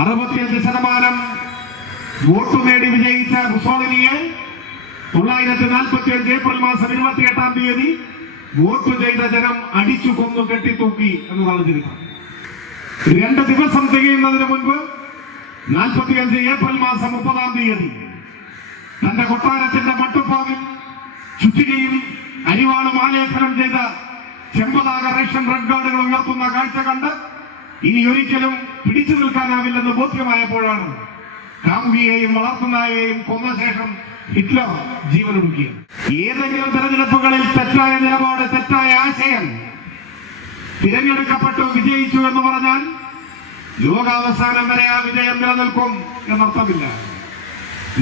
65% vote നേടി വിജയിച്ച മുസോളിനിയെ 1945 April മാസം 28-ാം തീയതി വോട്ട് ചെയ്ത ജനം അടിച്ചു കൊന്നു കെട്ടിത്തൂക്കി എന്നതാണ് ചരിത്രം. 2 ദിവസം തികയുന്നതിന് മുൻപ് 45 ഏപ്രിൽ മാസം 30-ാം തീയതി തന്റെ കൊട്ടാരത്തിന്റെ മട്ടുപ്പാവിൽ ചുറ്റികയും അരിവാളും ആലേഖനം ചെയ്ത ചെമ്പതാക റേഷൻ റെഡ് ഗാർഡുകൾ ഉയർത്തുന്ന കാഴ്ച കണ്ട് ഇനി ഒരിക്കലും പിടിച്ചു നിൽക്കാനാവില്ലെന്ന് ബോധ്യമായപ്പോഴാണ് കാമുകിയെയും വളർത്തുനായെയും കൊന്ന ശേഷം ഹിറ്റ്ലർ ജീവനൊടുക്കിയത്. ഏതെങ്കിലും തെരഞ്ഞെടുപ്പുകളിൽ തെറ്റായ നിലപാട്, തെറ്റായ ആശയം തിരഞ്ഞെടുക്കപ്പെട്ടു വിജയിച്ചു എന്ന് പറഞ്ഞാൽ ലോകാവസാനം വരെ ആ വിജയം നിലനിൽക്കും എന്നർത്ഥമില്ല.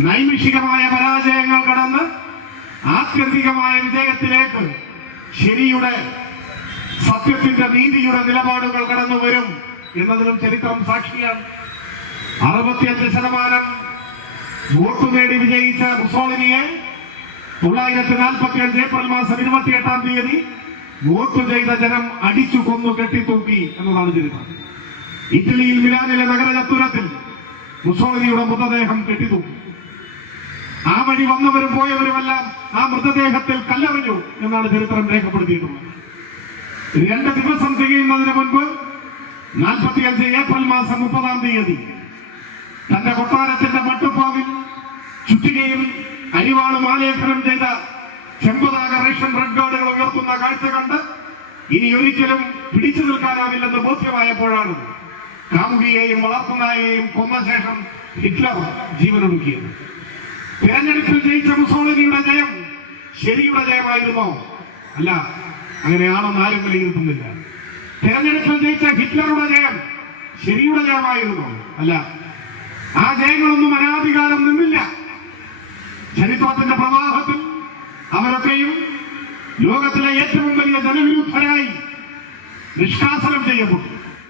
നൈമിഷികമായ പരാജയങ്ങൾ കടന്ന് ആത്യന്തികമായ വിജയത്തിലേക്ക് ശരിയുടെ, സത്യത്തിന്റെ, നീതിയുടെ നിലപാടുകൾ കടന്നു വരും എന്നതിനും ചരിത്രം സാക്ഷിയാണ്. 65% വോട്ട് നേടി വിജയിച്ച മുസോളിനിയെ 1945 ഏപ്രിൽ മാസം 28-ാം തീയതി വോട്ട് ചെയ്ത ജനം അടിച്ചു കൊന്നു കെട്ടിത്തൂക്കി എന്നതാണ് ചരിത്രം. ഇറ്റലിയിൽ മിലാനിലെ നഗര ചത്തുരത്തിൽ മുസോളിനിയുടെ മൃതദേഹം കെട്ടിത്തൂക്കി. ആ വഴി വന്നവരും പോയവരുമെല്ലാം ആ മൃതദേഹത്തിൽ കല്ലെറിഞ്ഞു എന്നാണ് ചരിത്രം രേഖപ്പെടുത്തിയിട്ടുള്ളത്. 2 ദിവസം തികയുന്നതിന് മുൻപ് 45 ഏപ്രിൽ മാസം 30-ാം തീയതി തന്റെ കൊട്ടാരത്തിന്റെ മട്ടുപ്പാവിൽ ചുറ്റികയും അരിവാളും ആലേഖനം ചെയ്ത ചെമ്പതാക റേഷൻ റെഡ് ഗാർഡുകൾ ഉയർത്തുന്ന കാഴ്ച കണ്ട് ഇനി ഒരിക്കലും പിടിച്ചു നിൽക്കാനാവില്ലെന്ന് ബോധ്യമായപ്പോഴാണ് കാമുകിയെയും വളർത്തുനായെയും കൊന്ന ശേഷം ഹിറ്റ്ലർ ജീവനൊടുക്കിയത്. തിരഞ്ഞെടുപ്പിൽ ജയിച്ച മുസോളിനിയുടെ ജയം ശരിയുടെ ജയമായിരുന്നോ? അല്ല, അങ്ങനെയാണെന്ന് ആരും വിലയിരുത്തുന്നില്ല. തിരഞ്ഞെടുപ്പിൽ ജയിച്ച ഹിറ്റ്ലറുടെ ജയം ശരിയുടെ ജയമായിരുന്നോ? അല്ല. ആ ജയങ്ങളൊന്നും അനാദികാലം നിന്നില്ല. ചരിത്രത്തിന്റെ പ്രവാഹത്തിൽ അവരൊക്കെയും ലോകത്തിലെ ഏറ്റവും വലിയ ജനവിരുദ്ധരായി നിഷ്കാസനം ചെയ്യപ്പെട്ടു.